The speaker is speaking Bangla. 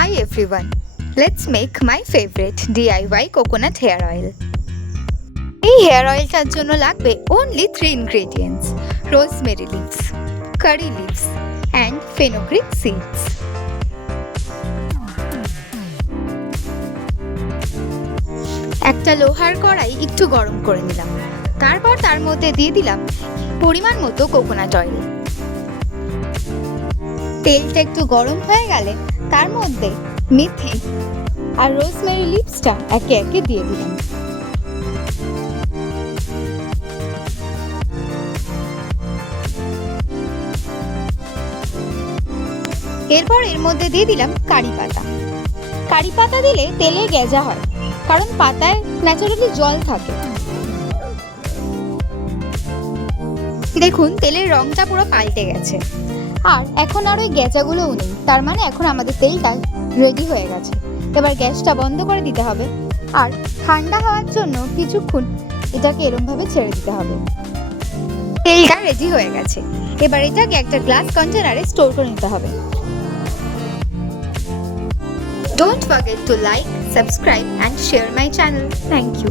Hi everyone, let's make my favorite DIY coconut hair oil. এই হেয়ার অয়েলটার জন্য লাগবে only 3 ingredients: rosemary leaves, curry leaves and fenugreek seeds. একটা লোহার কড়াই একটু গরম করে নিলাম। তারপর তার মধ্যে দিয়ে দিলাম পরিমাণ মতো কোকোনাট অয়েল। তেলটা একটু গরম হয়ে গেলে তার মধ্যে মেথি আর রোজমেরি লিভসটা একে একে দিয়ে দিলাম। এরপর এর মধ্যে দিয়ে দিলাম কারি পাতা। কারি পাতা দিলে তেলে গেজা হয়, কারণ পাতায় ন্যাচারালি জল থাকে। দেখুন তেলের রংটা পুরো পাল্টে গেছে, আর এখন আর ওই গেজাগুলোও নেই। তার মানে এখন আমাদের তেলটা রেডি হয়ে গেছে। এবার গ্যাসটা বন্ধ করে দিতে হবে, আর ঠান্ডা হওয়ার জন্য কিছুক্ষণ এটাকে এরমভাবে ছেড়ে দিতে হবে। তেলটা রেডি হয়ে গেছে। এবার এটাকে একটা গ্লাস কন্টেনারে স্টোর করে নিতে হবে। Don't forget to like, subscribe and share my channel. Thank you.